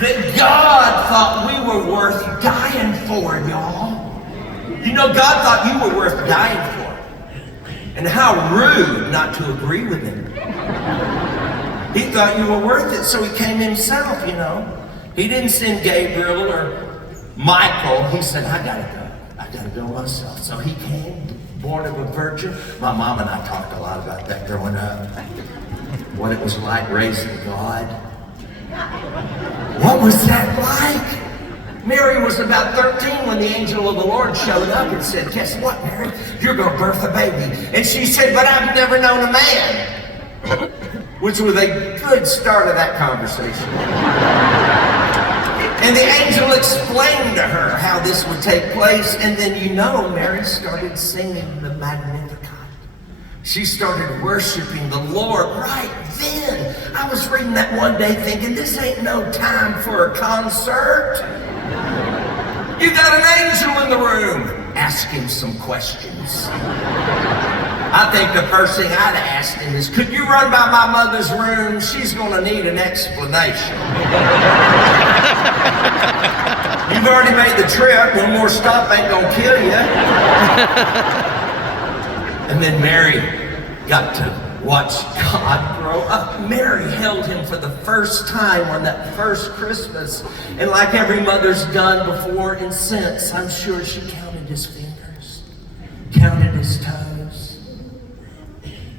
that God thought we were worth dying for, y'all. You know, God thought you were worth dying for. And how rude not to agree with him. He thought you were worth it, so he came himself, you know. He didn't send Gabriel or Michael. He said, I gotta go. I gotta go myself. So he came, born of a virgin. My mom and I talked a lot about that growing up. What it was like raising God. What was that like? Mary was about 13 when the angel of the Lord showed up and said, guess what, Mary? You're going to birth a baby. And she said, but I've never known a man. Which was a good start of that conversation. And the angel explained to her how this would take place. And then, you know, Mary started singing the Magnificat. She started worshiping the Lord right then. I was reading that one day thinking, this ain't no time for a concert. You got an angel in the room. Ask him some questions. I think the first thing I'd ask him is, could you run by my mother's room? She's gonna need an explanation. You've already made the trip. One more stop ain't gonna kill you. And then Mary got to watch God grow up. Mary held him for the first time on that first Christmas. And like every mother's done before and since, I'm sure she counted his fingers, counted his toes.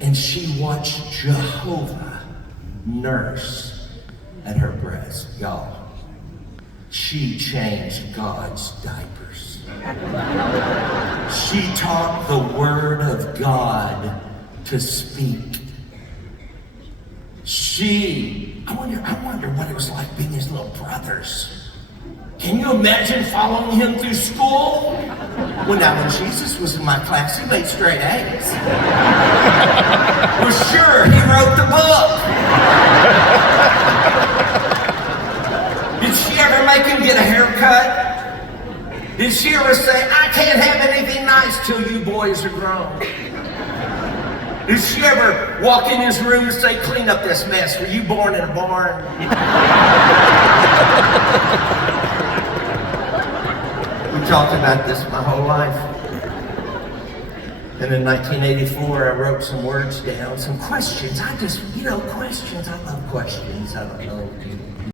And she watched Jehovah nurse at her breast. Y'all, she changed God's diapers. She taught the word of God to speak. I wonder what it was like being his little brothers. Can you imagine following him through school? Well, now when Jesus was in my class, he made straight A's. Well, sure, he wrote the book. Did she ever make him get a haircut? Did she ever say, I can't have anything nice till you boys are grown? Did she ever walk in his room and say, clean up this mess? Were you born in a barn? We talked about this my whole life. And in 1984, I wrote some words down, some questions. Questions. I love questions. I don't know.